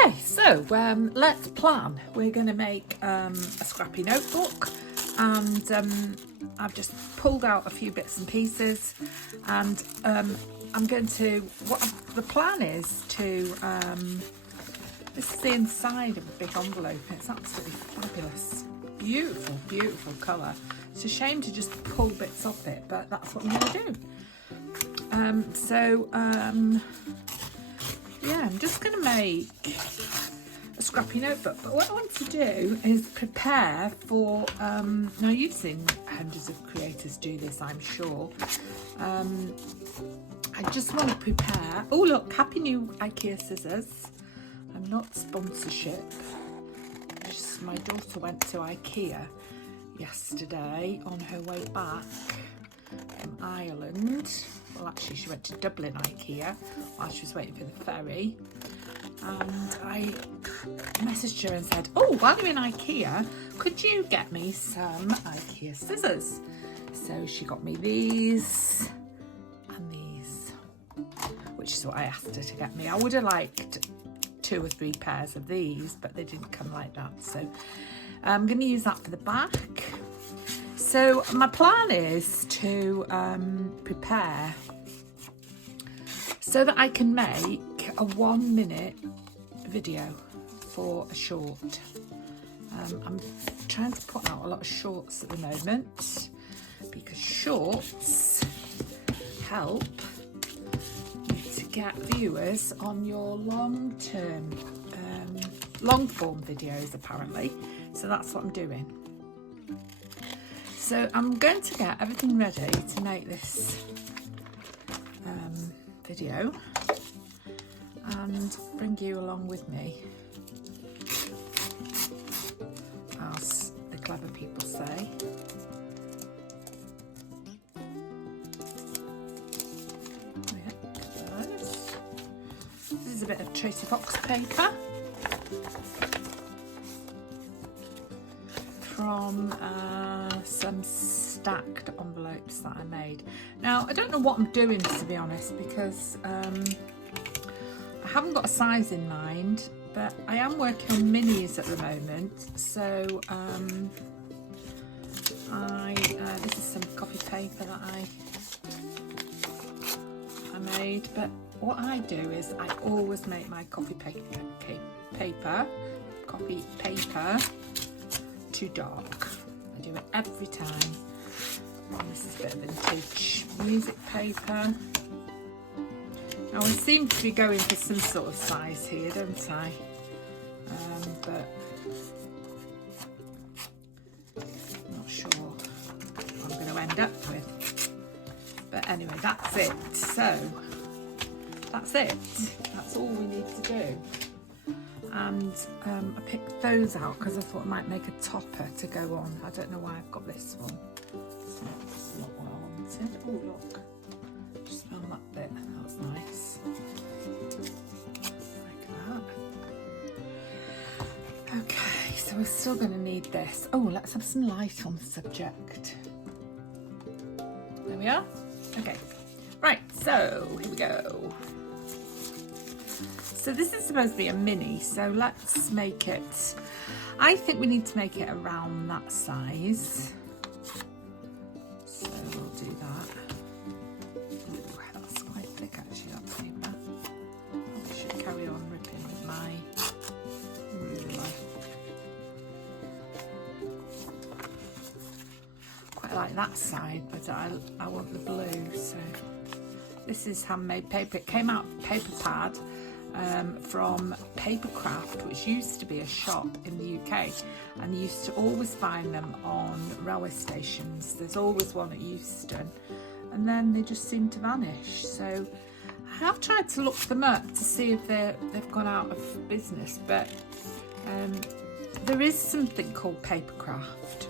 Okay, so let's plan. We're going to make a scrappy notebook, and I've just pulled out a few bits and pieces, and I'm going to, the plan is to, this is the inside of a big envelope. It's absolutely fabulous. Beautiful, beautiful colour. It's a shame to just pull bits off it, but that's what I'm going to do. Yeah, I'm just going to make a scrappy notebook, but what I want to do is prepare for, now you've seen hundreds of creators do this, I'm sure. I just want to prepare, oh look, happy new IKEA scissors. I'm not sponsorship, just my daughter went to IKEA yesterday on her way back from Ireland. Well, actually she went to Dublin IKEA while she was waiting for the ferry, and I messaged her and said, oh, while you're in IKEA, could you get me some IKEA scissors? So she got me these and these, which is what I asked her to get me. I would have liked 2 or 3 pairs of these, but they didn't come like that, so I'm going to use that for the back. So my plan is to prepare so that I can make a 1-minute video for a short. I'm trying to put out a lot of shorts at the moment because shorts help you to get viewers on your long-term, long-form videos apparently. So that's what I'm doing. So I'm going to get everything ready to make this video and bring you along with me, as the clever people say. This is a bit of Tracy Fox paper from some stacked envelopes that I made. Now, I don't know what I'm doing, to be honest, because I haven't got a size in mind, but I am working on minis at the moment. So this is some copy paper that I made, but what I do is I always make my copy paper too dark. I do it every time. This is a bit of vintage music paper. Now I seem to be going for some sort of size here, don't I? But I'm not sure what I'm going to end up with. But anyway, that's it. So that's it. That's all we need to do. And I picked those out because I thought I might make a topper to go on. I don't know why I've got this one. That's not what I wanted. Oh look, just smell that bit. That's nice. Like that. Okay, so we're still going to need this. Oh, let's have some light on the subject. There we are. Okay, right. So here we go. So this is supposed to be a mini, so let's make it, I think we need to make it around that size. So we'll do that. Ooh, that's quite thick actually, that paper. I should carry on ripping with my ruler. Quite like that side, but I want the blue, so this is handmade paper. It came out of paper pad. From Papercraft, which used to be a shop in the UK, and you used to always find them on railway stations. There's always one at Euston, and then they just seem to vanish. So I have tried to look them up to see if they've gone out of business, but there is something called Papercraft,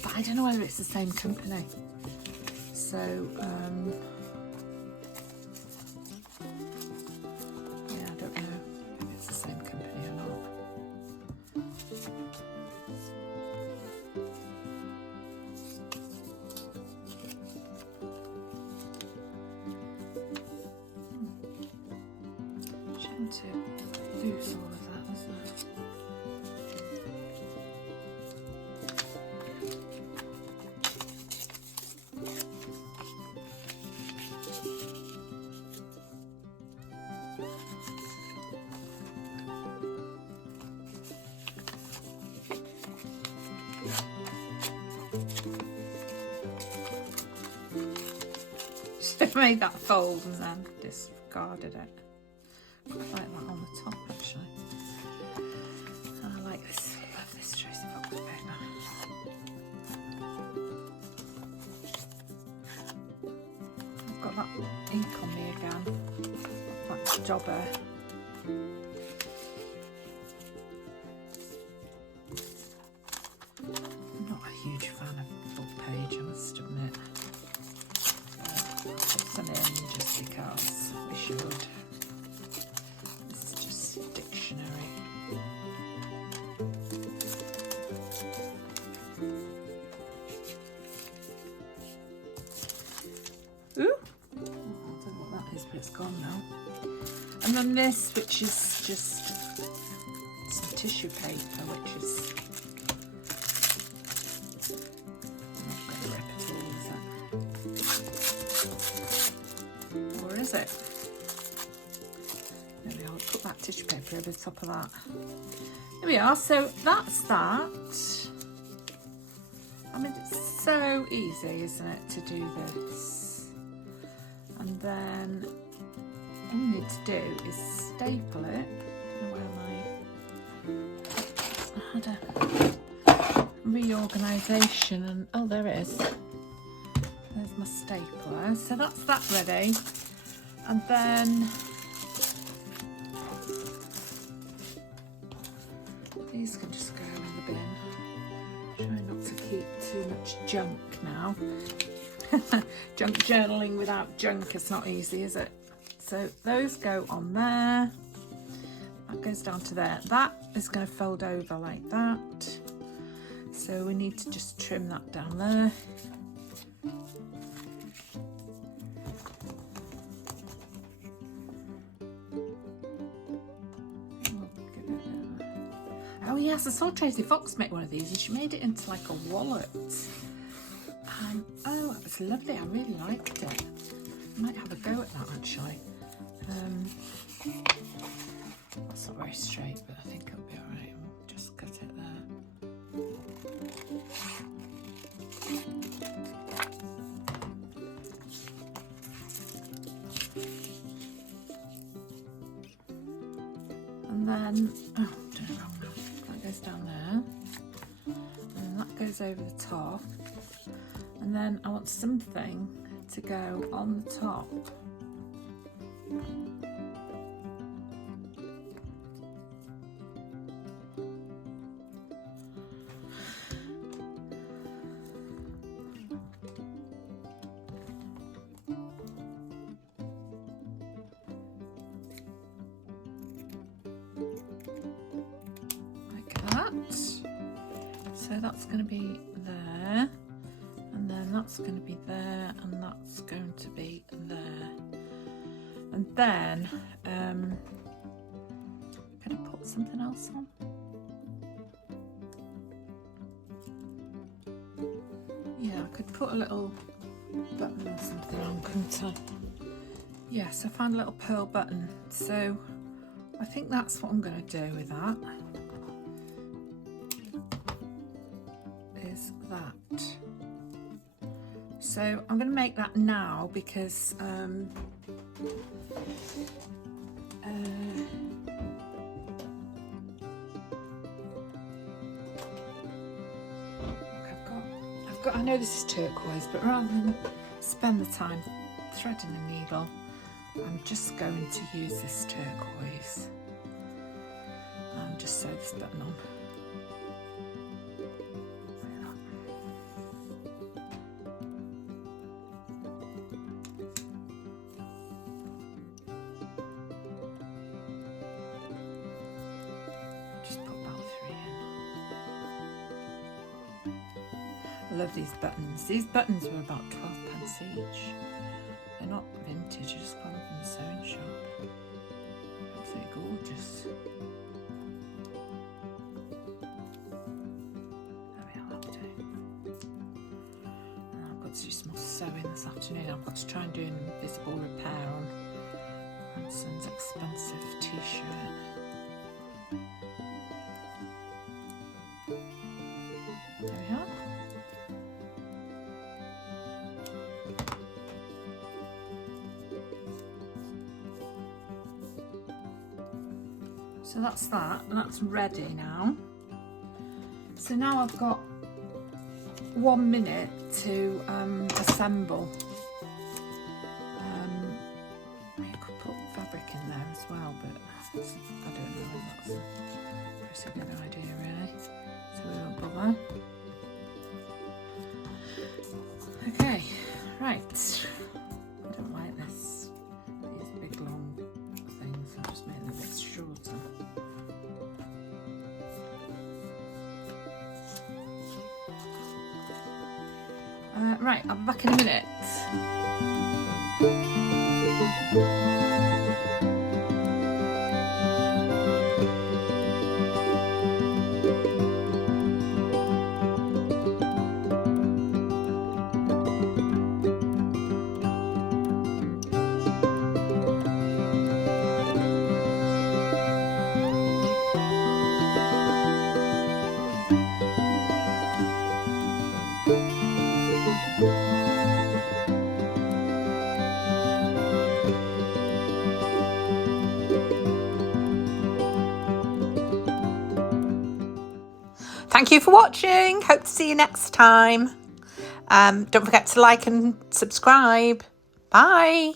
but I don't know whether it's the same company. So to lose all of that, isn't it? Should have made that fold and then discarded it. Quite like that on the top actually. And I like this. I love this Tracy Fox paper. I've got that ink on me again. That jobber. I'm not a huge fan of full page, I must admit. Put some in just because we should. This is just dictionary. Ooh! Oh, I don't know what that is, but it's gone now. And then this, which is just some tissue paper, which is it? There we are, put that tissue paper over the top of that. There we are, so that's that. I mean, it's so easy, isn't it, to do this? And then all we need to do is staple it. I don't know where I had a reorganisation and, oh, there it is. There's my stapler. So that's that ready. And then these can just go in the bin. Try not to keep too much junk now. Junk journaling without junk is not easy, is it? So those go on there. That goes down to there. That is going to fold over like that. So we need to just trim that down there. Oh yes, I saw Tracy Fox make one of these and she made it into like a wallet. Oh, it was lovely, I really liked it. I might have a go at that actually. That's not very straight, but I think it'll be alright. We'll just cut it there. And then, oh, I'm doing it wrong now. That goes down there. And that goes over the top. And then I want something to go on the top. So that's going to be there, and then that's going to be there, and that's going to be there. And then I'm going to put something else on. Yeah, I could put a little button or something on, couldn't I? Yes, I found a little pearl button, so I think that's what I'm going to do with that. Is that. So I'm going to make that now because I know this is turquoise, but rather than spend the time threading a needle, I'm just going to use this turquoise and just sew this button on. I love these buttons. These buttons were about 12p each. They're not vintage, I just got them in the sewing shop. Absolutely gorgeous. do some more sewing this afternoon. I've got to try and do an invisible repair on Hanson's expensive t-shirt. There we are. So that's that, and that's ready now. So now I've got 1 minute to assemble. You could put fabric in there as well, but I don't know if that's a pretty good idea really, so we won't bother. Okay, right. I don't like these big long things, I'll just make them a bit shorter. Right, I'll be back in a minute. Thank you for watching. Hope to see you next time. Don't forget to like and subscribe. Bye.